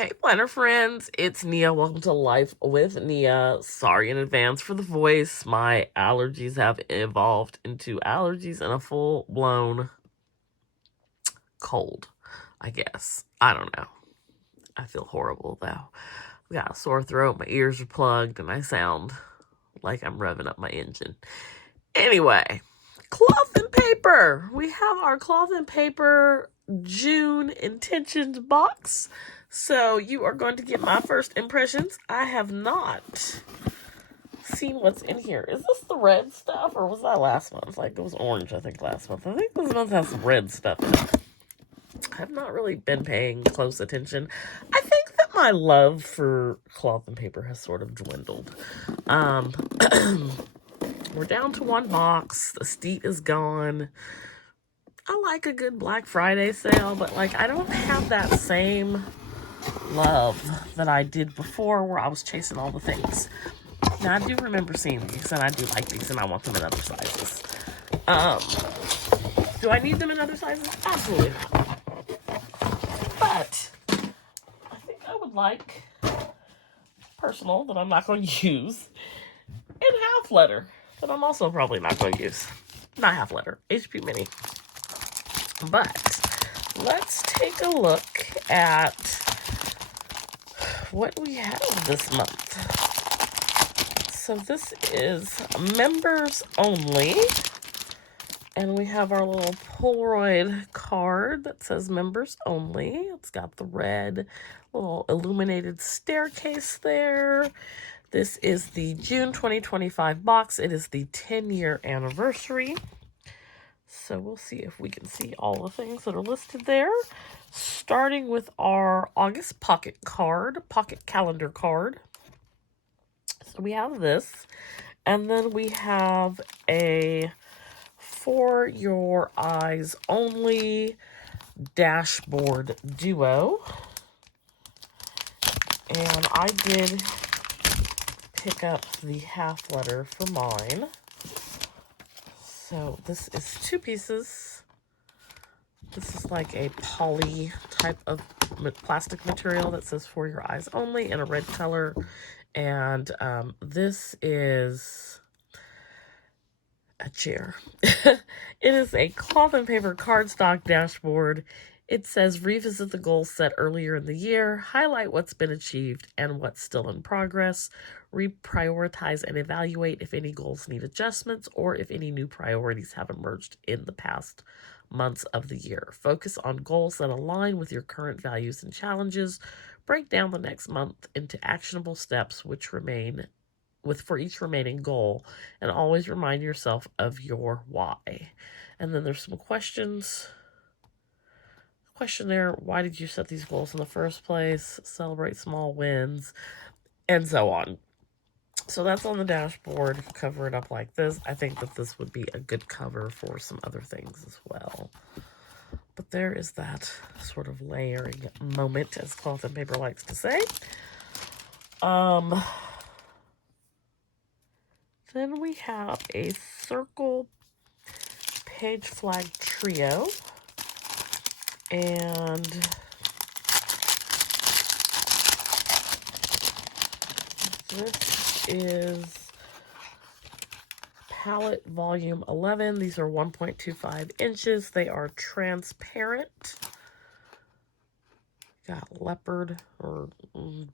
Hey, planner friends, it's Nia. Welcome to Life with Nia. Sorry in advance for the voice. My allergies have evolved into allergies and a full-blown cold, I guess. I don't know. I feel horrible, though. I've got a sore throat, my ears are plugged, and I sound like I'm revving up my engine. Anyway, cloth and paper. We have our cloth and paper June intentions box. So you are going to get my first impressions. I have not seen what's in here. Is this the red stuff or was that last month? Like it was orange, I think, last month. I think this month has some red stuff in it. I have not really been paying close attention. I think that my love for cloth and paper has sort of dwindled. We're down to one box. The steet is gone. I like a good Black Friday sale, but like I don't have that same love that I did before where I was chasing all the things. Now I do remember seeing these and I do like these and I want them in other sizes. Do I need them in other sizes? Absolutely not. But I think I would like personal that I'm not going to use and half letter that I'm also probably not going to use. Not half letter, HP Mini. But let's take a look at what we have this month. So this is members only. And we have our little Polaroid card that says members only. It's got the red little illuminated staircase there. This is the June 2025 box. It is the 10-year anniversary. So we'll see if we can see all the things that are listed there. Starting with our August pocket calendar card. So we have this. And then we have a For Your Eyes Only dashboard duo. And I did pick up the half letter for mine. So this is 2 pieces. This is like a poly type of plastic material that says For Your Eyes Only in a red color. And this is a chair. It is a cloth and paper cardstock dashboard. It says revisit the goals set earlier in the year, highlight what's been achieved and what's still in progress, reprioritize and evaluate if any goals need adjustments or if any new priorities have emerged in the past months of the year. Focus on goals that align with your current values and challenges. Break down the next month into actionable steps for each remaining goal, and always remind yourself of your why. And then there's some questions. Questionnaire, why did you set these goals in the first place? Celebrate small wins, and so on. So that's on the dashboard. If you cover it up like this, I think that this would be a good cover for some other things as well. But there is that sort of layering moment, as cloth and paper likes to say. Then we have a circle page flag trio. And this is palette volume 11. These are 1.25 inches. They are transparent. Got leopard or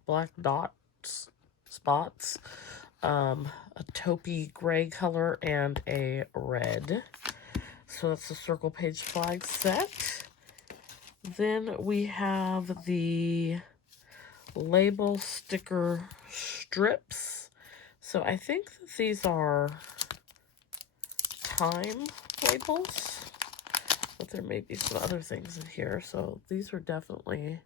black dots, spots, a taupey gray color, and a red. So that's the circle page flag set. Then we have the label sticker strips. So I think that these are time labels, but there may be some other things in here. So these are definitely,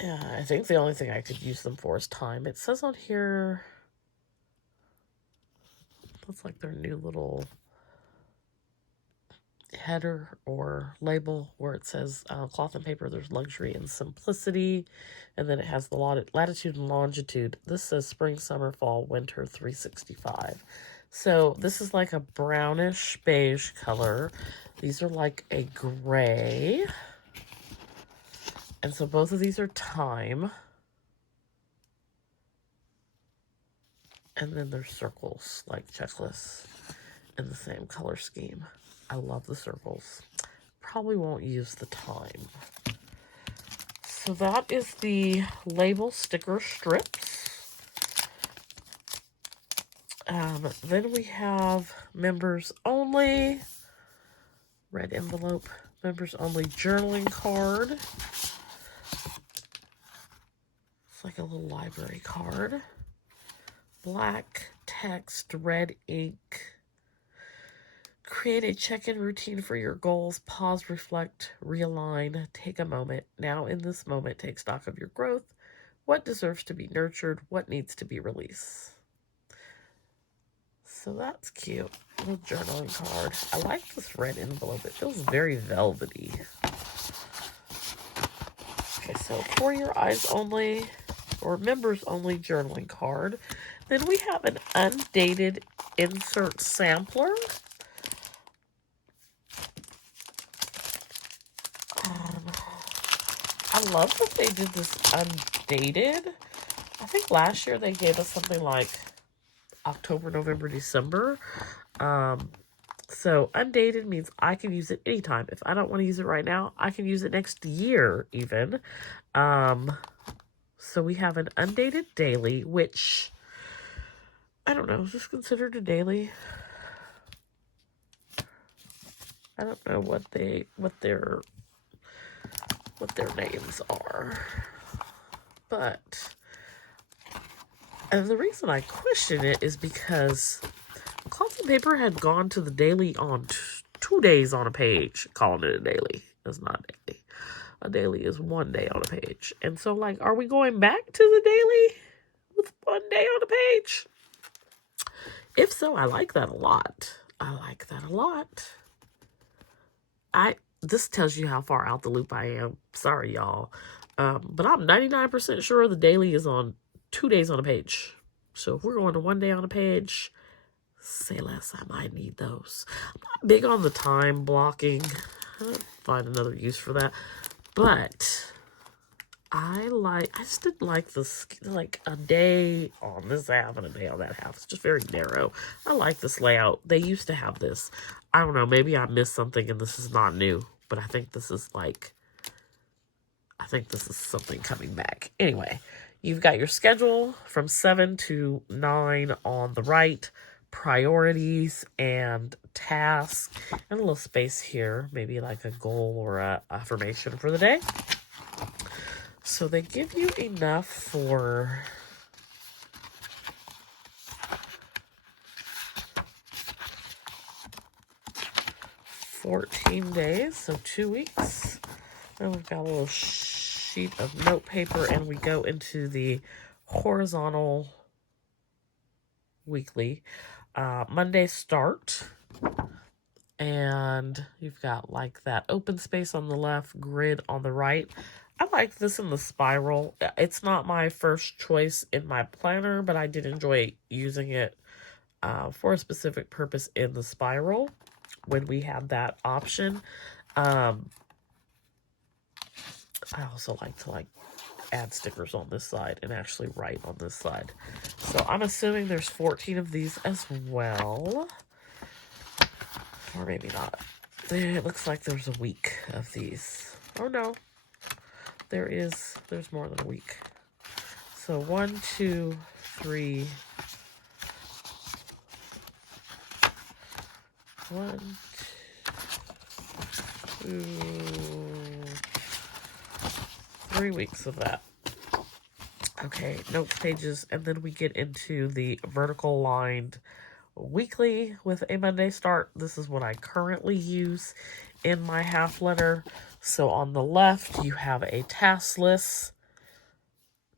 I think the only thing I could use them for is time. It says on here, looks like their new little header or label where it says cloth and paper, there's luxury and simplicity, and then it has the latitude and longitude. This says spring, summer, fall, winter 365. So this is like a brownish beige color. These are like a gray, And so both of these are time. And then there's circles, like checklists, in the same color scheme. I love the circles. Probably won't use the time. So that is the label sticker strips. Then we have members only, red envelope, members only journaling card. It's like a little library card. Black text, red ink. Create a check-in routine for your goals. Pause, reflect, realign, take a moment. Now in this moment, take stock of your growth. What deserves to be nurtured? What needs to be released? So that's cute. Little journaling card. I like this red envelope. It feels very velvety. Okay, so for your eyes only or members only journaling card. Then we have an undated insert sampler. I love that they did this undated. I think last year they gave us something like October, November, December. So undated means I can use it anytime. If I don't want to use it right now, I can use it next year even. So we have an undated daily, which I don't know, is this considered a daily? I don't know what their names are. But and the reason I question it is because Cloth and Paper had gone to the daily on 2 days on a page, calling it a daily. It's not a daily. A daily is 1 day on a page. And so, like, are we going back to the daily with 1 day on a page? If so, I like that a lot. I like that a lot. This tells you how far out the loop I am. Sorry, y'all. But I'm 99% sure the daily is on 2 days on a page. So if we're going to 1 day on a page, say less, I might need those. I'm not big on the time blocking. I'll find another use for that. But I just didn't like this, like a day on this half and a day on that half. It's just very narrow. I like this layout. They used to have this. I don't know, maybe I missed something and this is not new. But I think this is something coming back. Anyway, you've got your schedule from 7 to 9 on the right, priorities and tasks, and a little space here, maybe like a goal or a affirmation for the day. So they give you enough for 14 days, so 2 weeks. Then we've got a little sheet of note paper, and we go into the horizontal weekly. Monday start, and you've got like that open space on the left, grid on the right. I like this in the spiral. It's not my first choice in my planner, but I did enjoy using it for a specific purpose in the spiral when we had that option. I also like to add stickers on this side and actually write on this side. So I'm assuming there's 14 of these as well. Or maybe not. It looks like there's a week of these. Oh no. There's more than a week. So 1, 2, 3. 1, 2, 3 weeks of that. Okay, note pages, and then we get into the vertical lined weekly with a Monday start. This is what I currently use in my half letter. So on the left, you have a task list.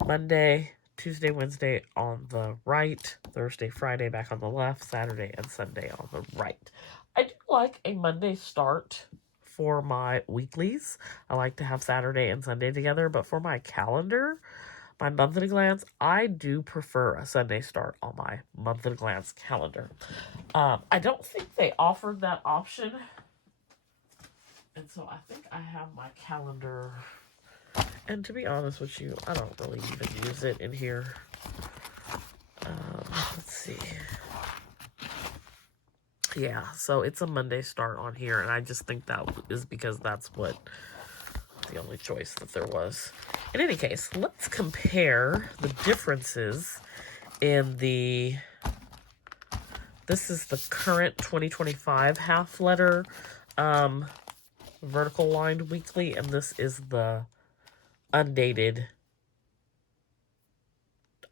Monday, Tuesday, Wednesday on the right. Thursday, Friday back on the left. Saturday and Sunday on the right. I do like a Monday start for my weeklies. I like to have Saturday and Sunday together, but for my calendar, my month at a glance, I do prefer a Sunday start on my month at a glance calendar. I don't think they offered that option. And so I think I have my calendar And to be honest with you, I don't really even use it in here. Let's see. Yeah, so it's a Monday start on here, and I just think that is because that's what the only choice that there was. In any case, let's compare the differences in the... This is the current 2025 half letter vertical lined weekly, and this is the undated,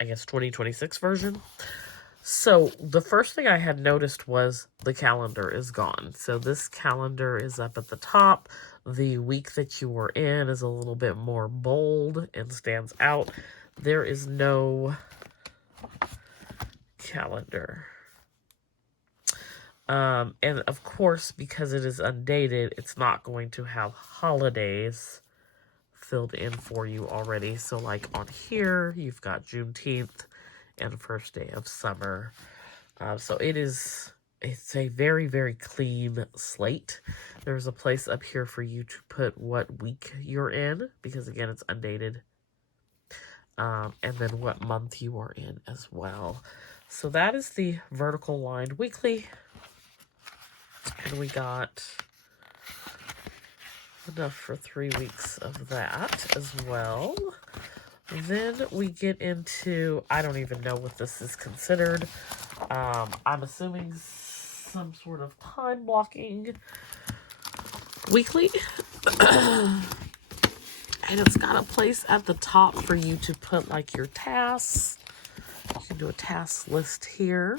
I guess, 2026 version. So the first thing I had noticed was the calendar is gone. So this calendar is up at the top. The week that you were in is a little bit more bold and stands out. There is no calendar. And of course, because it is undated, it's not going to have holidays filled in for you already. So like on here, you've got Juneteenth and first day of summer. So it's a very, very clean slate. There's a place up here for you to put what week you're in, because again, it's undated. And then what month you are in as well. So that is the vertical lined weekly. And we got enough for 3 weeks of that as well. Then we get into, I don't even know what this is considered. I'm assuming some sort of time blocking weekly. And it's got a place at the top for you to put like your tasks. You can do a task list here.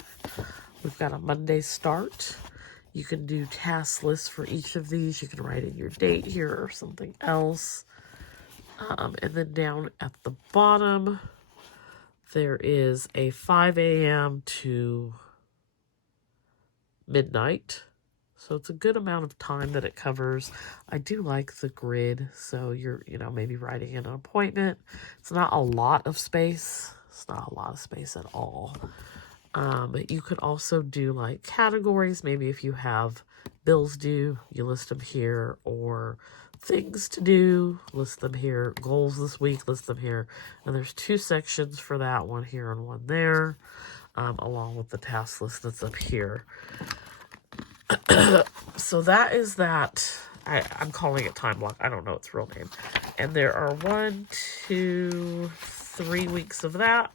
We've got a Monday start. You can do task lists for each of these. You can write in your date here or something else. And then down at the bottom, there is a 5 a.m. to midnight. So it's a good amount of time that it covers. I do like the grid. So you're, maybe writing in an appointment. It's not a lot of space. It's not a lot of space at all. But you could also do like categories. Maybe if you have bills due, you list them here, or things to do, list them here. Goals this week, list them here. And there's 2 sections for that, one here and one there, along with the task list that's up here. So that is that. I'm calling it time block. I don't know its real name. And there are 1, 2, 3 weeks of that.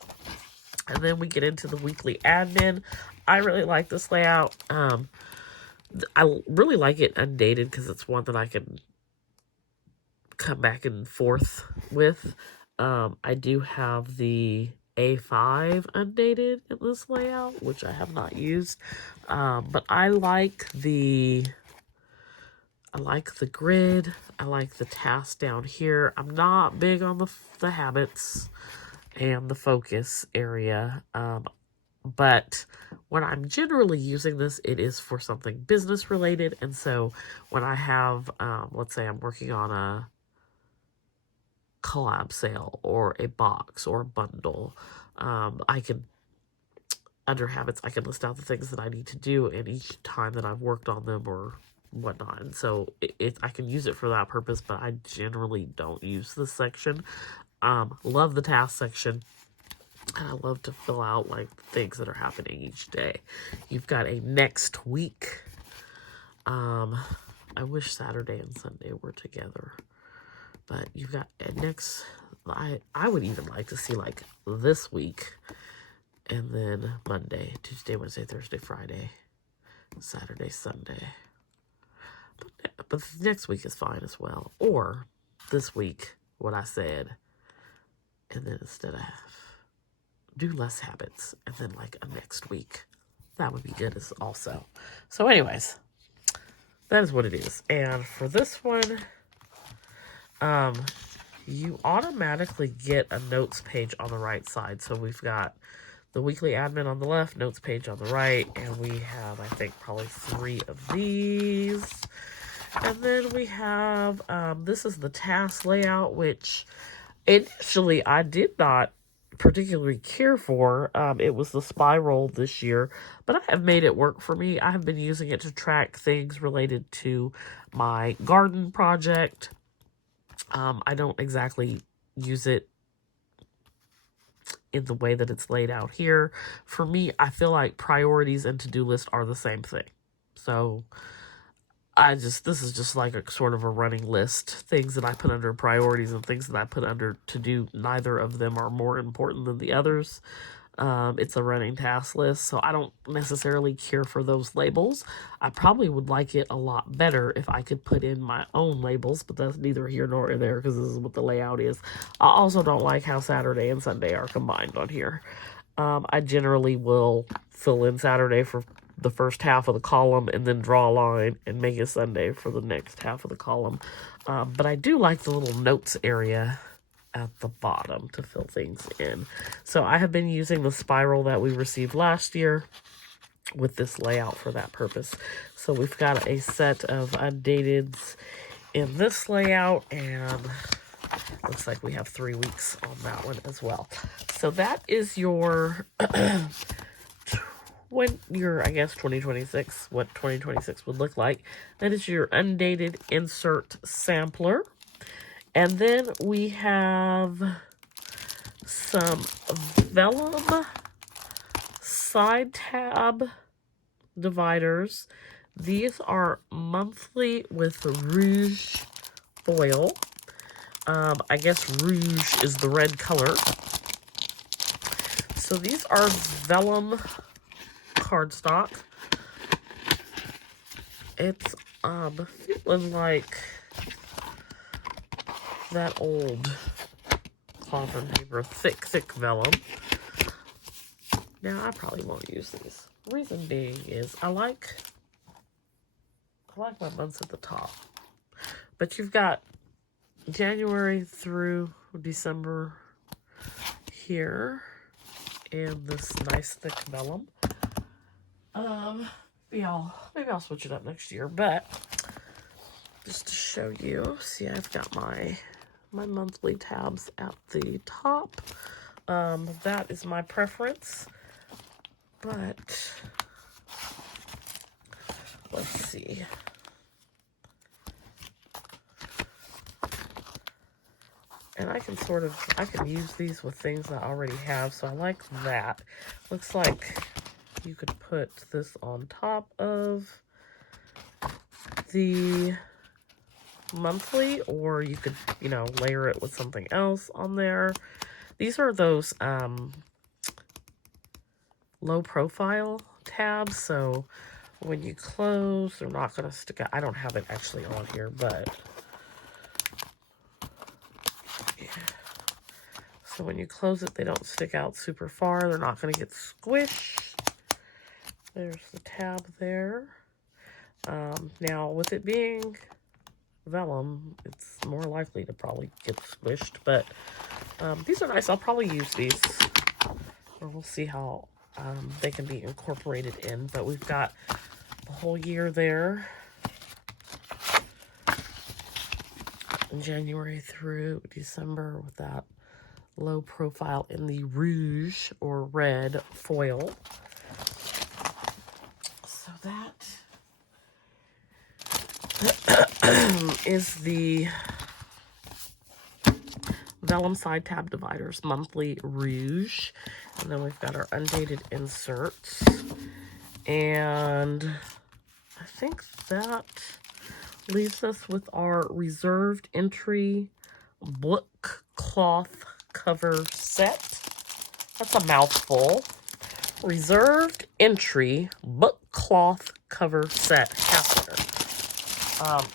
And then we get into the weekly admin. I really like this layout. I really like it undated because it's one that I can come back and forth with. I do have the A5 undated in this layout, which I have not used. But I like the grid. I like the tasks down here. I'm not big on the habits and the focus area. But when I'm generally using this, it is for something business related. And so when I have, let's say I'm working on a collab sale or a box or a bundle, I can, under habits, I can list out the things that I need to do and each time that I've worked on them or whatnot. And so I can use it for that purpose, but I generally don't use this section. Love the task section. And I love to fill out like things that are happening each day. You've got a next week. I wish Saturday and Sunday were together. But you've got a next, I would even like to see like this week. And then Monday, Tuesday, Wednesday, Thursday, Friday, Saturday, Sunday. But next week is fine as well. Or this week, what I said. And then instead of do less habits, and then like a next week. That would be good as also. So anyways, that is what it is. And for this one, you automatically get a notes page on the right side. So we've got the weekly admin on the left, notes page on the right, and we have, I think, probably 3 of these. And then we have, this is the task layout, which initially I did not particularly care for. It was the spiral this year, but I have made it work for me. I have been using it to track things related to my garden project. I don't exactly use it in the way that it's laid out here. For me, I feel like priorities and to-do list are the same thing. So this is just like a sort of a running list. Things that I put under priorities and things that I put under to-do, neither of them are more important than the others. It's a running task list, so I don't necessarily care for those labels. I probably would like it a lot better if I could put in my own labels, but that's neither here nor there because this is what the layout is. I also don't like how Saturday and Sunday are combined on here. I generally will fill in Saturday for the first half of the column and then draw a line and make it Sunday for the next half of the column. But I do like the little notes area at the bottom to fill things in. So I have been using the spiral that we received last year with this layout for that purpose. So we've got a set of undateds in this layout, and looks like we have 3 weeks on that one as well. So that is your I guess 2026, what 2026 would look like. That is your undated insert sampler. And then we have some vellum side tab dividers. These are monthly with rouge foil. I guess rouge is the red color. So these are vellum cardstock. It's feeling like that old cloth paper, thick vellum. Now I probably won't use these. Reason being is I like my months at the top, but you've got January through December here, and this nice thick vellum. Maybe I'll switch it up next year, but just to show you, see, I've got my monthly tabs at the top. That is my preference, but let's see. And I can use these with things I already have, so I like that. Looks like you could put this on top of the monthly, or you could, layer it with something else on there. These are those low profile tabs, so when you close, they're not going to stick out. I don't have it actually on here, but yeah. So when you close it, they don't stick out super far. They're not going to get squished. There's the tab there. Now, with it being vellum, it's more likely to probably get squished, but these are nice. I'll probably use these, or we'll see how they can be incorporated in, but we've got the whole year there, January through December, with that low profile in the rouge or red foil. So that is the vellum side tab dividers, monthly rouge. And then we've got our undated inserts. And I think that leaves us with our reserved entry book cloth cover set. That's a mouthful. Reserved entry book cloth cover set happener.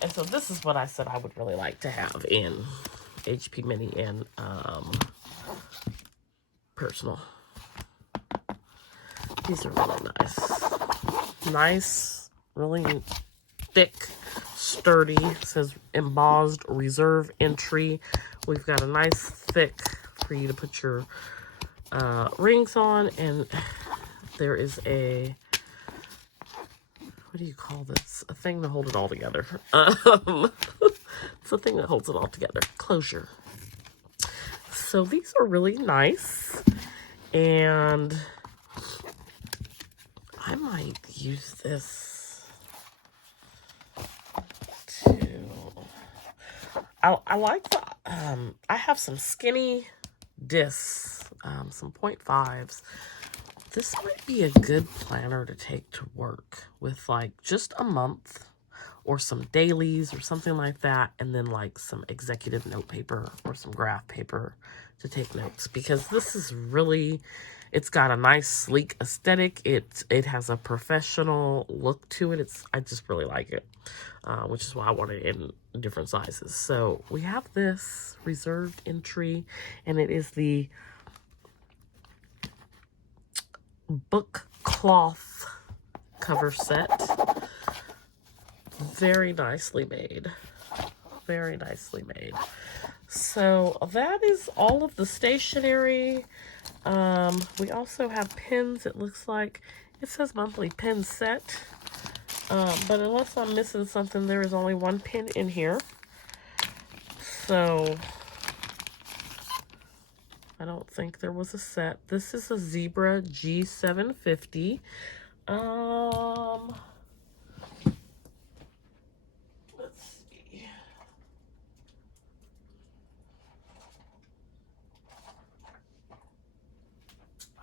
And so this is what I said I would really like to have in HP Mini and Personal. These are really nice. Nice, really thick, sturdy. It says embossed reserve entry. We've got a nice thick for you to put your rings on, and there is a, what do you call this? A thing to hold it all together. It's a thing that holds it all together. Closure. So these are really nice, and I might use this to, I like I have some skinny discs, some 0.5s. This might be a good planner to take to work with, like, just a month or some dailies or something like that, and then like some executive note paper or some graph paper to take notes, because this is really, it's got a nice sleek aesthetic. It has a professional look to it. I just really like it, which is why I want it in different sizes. So we have this reserved entry, and it is the book cloth cover set. Very nicely made. Very nicely made. So that is all of the stationery. We also have pins. It looks like it says monthly pin set. But unless I'm missing something, there is only one pin in here. So I don't think there was a set. This is a Zebra G750. Let's see.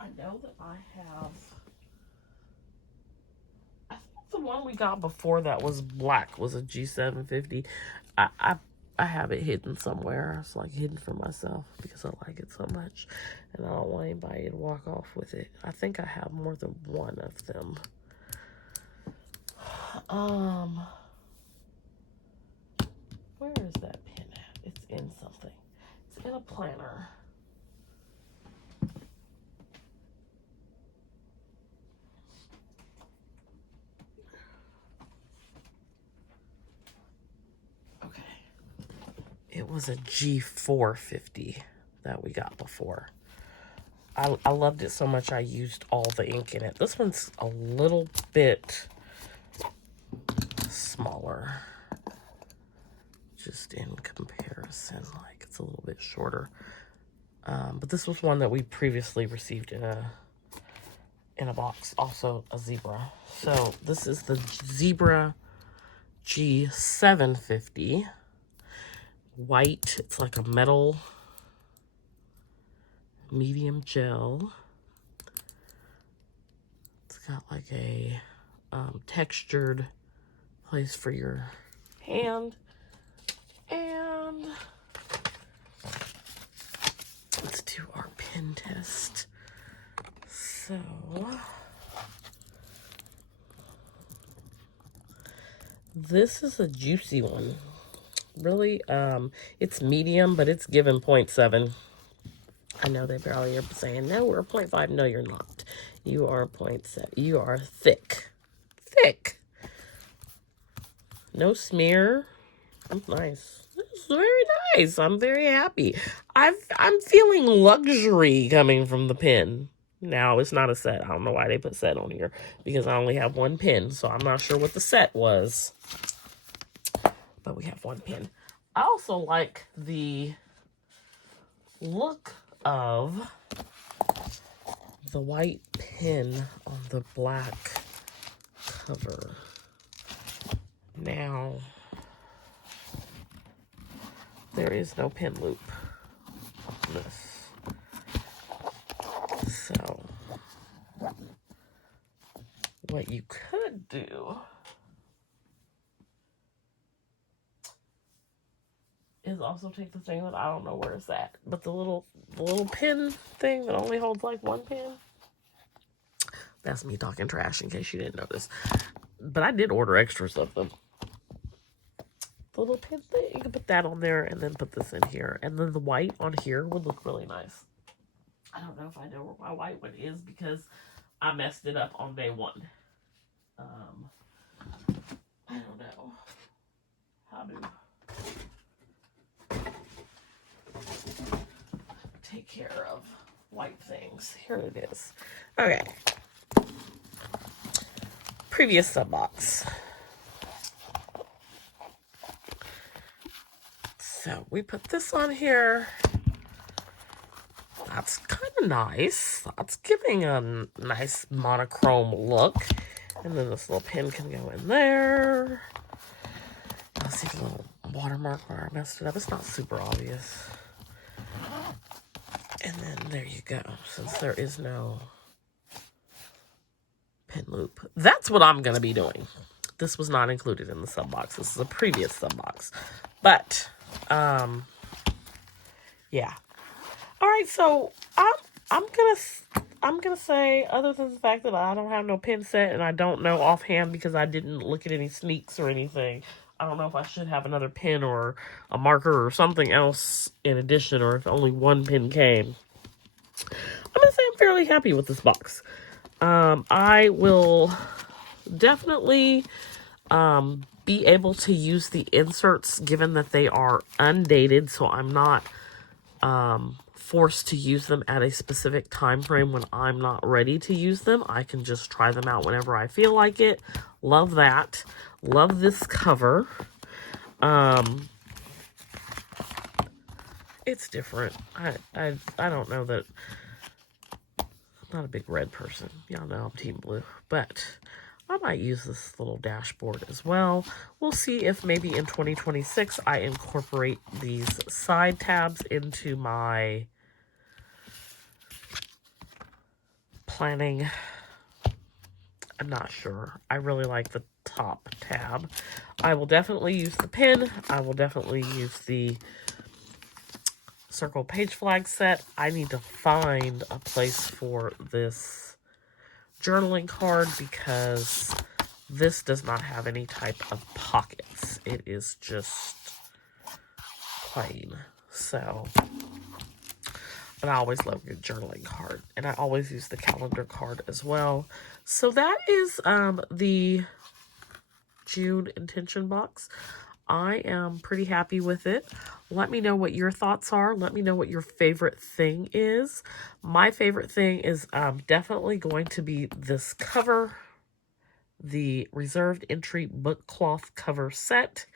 I know that I think the one we got before that was black, was a G750. I have it hidden somewhere. It's like hidden from myself because I like it so much, and I don't want anybody to walk off with it. I think I have more than one of them. Where is that pin at? It's in something. It's in a planner. Okay. It was a G450 that we got before. I loved it so much I used all the ink in it. This one's a little bit smaller, just in comparison. Like, it's a little bit shorter. But this was one that we previously received in a box, also a Zebra. So this is the Zebra G750. White. It's like a metal medium gel. It's got like a textured place for your hand. And let's do our pen test. So this is a juicy one. Really, it's medium, but it's given 0.7. I know they barely are saying, no, we're 0.5. No, you're not. You are 0.7. You are thick. Thick. No smear. Nice. This is very nice. I'm very happy. I'm feeling luxury coming from the pen. Now, it's not a set. I don't know why they put set on here, because I only have one pen, so I'm not sure what the set was. But we have one pen. I also like the look of the white pen on the black cover. Now, there is no pen loop on this. So, what you could do is also take the thing that I don't know where it's at, but the little pin thing that only holds like one pin. That's me talking trash in case you didn't notice. But I did order extras of them. The little pin thing, you can put that on there and then put this in here. And then the white on here would look really nice. I don't know if I know where my white one is because I messed it up on day one. I don't know how to take care of white things. Here it is. Okay. Previous sub box. So we put this on here. That's kind of nice. That's giving a nice monochrome look. And then this little pin can go in there. I see the little watermark where I messed it up. It's not super obvious. And then there you go, since there is no pin loop. That's what I'm going to be doing. This was not included in the sub box. This is a previous sub box. But, yeah. All right, so I'm gonna say, other than the fact that I don't have no pin set and I don't know offhand because I didn't look at any sneaks or anything, I don't know if I should have another pin or a marker or something else in addition, or if only one pin came. I'm gonna say I'm fairly happy with this box. I will definitely be able to use the inserts given that they are undated, so I'm not forced to use them at a specific time frame when I'm not ready to use them. I can just try them out whenever I feel like it. Love that. Love this cover. It's different. I don't know that. I'm not a big red person. Y'all know I'm team blue, but I might use this little dashboard as well. We'll see if maybe in 2026 I incorporate these side tabs into my planning. I'm not sure. I really like the top tab. I will definitely use the pin. I will definitely use the circle page flag set. I need to find a place for this journaling card because this does not have any type of pockets. It is just plain. So, and I always love your journaling card. And I always use the calendar card as well. So that is the June intention box. I am pretty happy with it. Let me know what your thoughts are. Let me know what your favorite thing is. My favorite thing is definitely going to be this cover, the reserved entry book cloth cover set.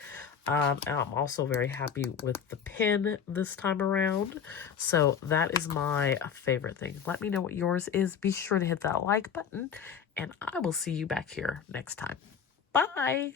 And I'm also very happy with the pin this time around. So that is my favorite thing. Let me know what yours is. Be sure to hit that like button, and I will see you back here next time. Bye!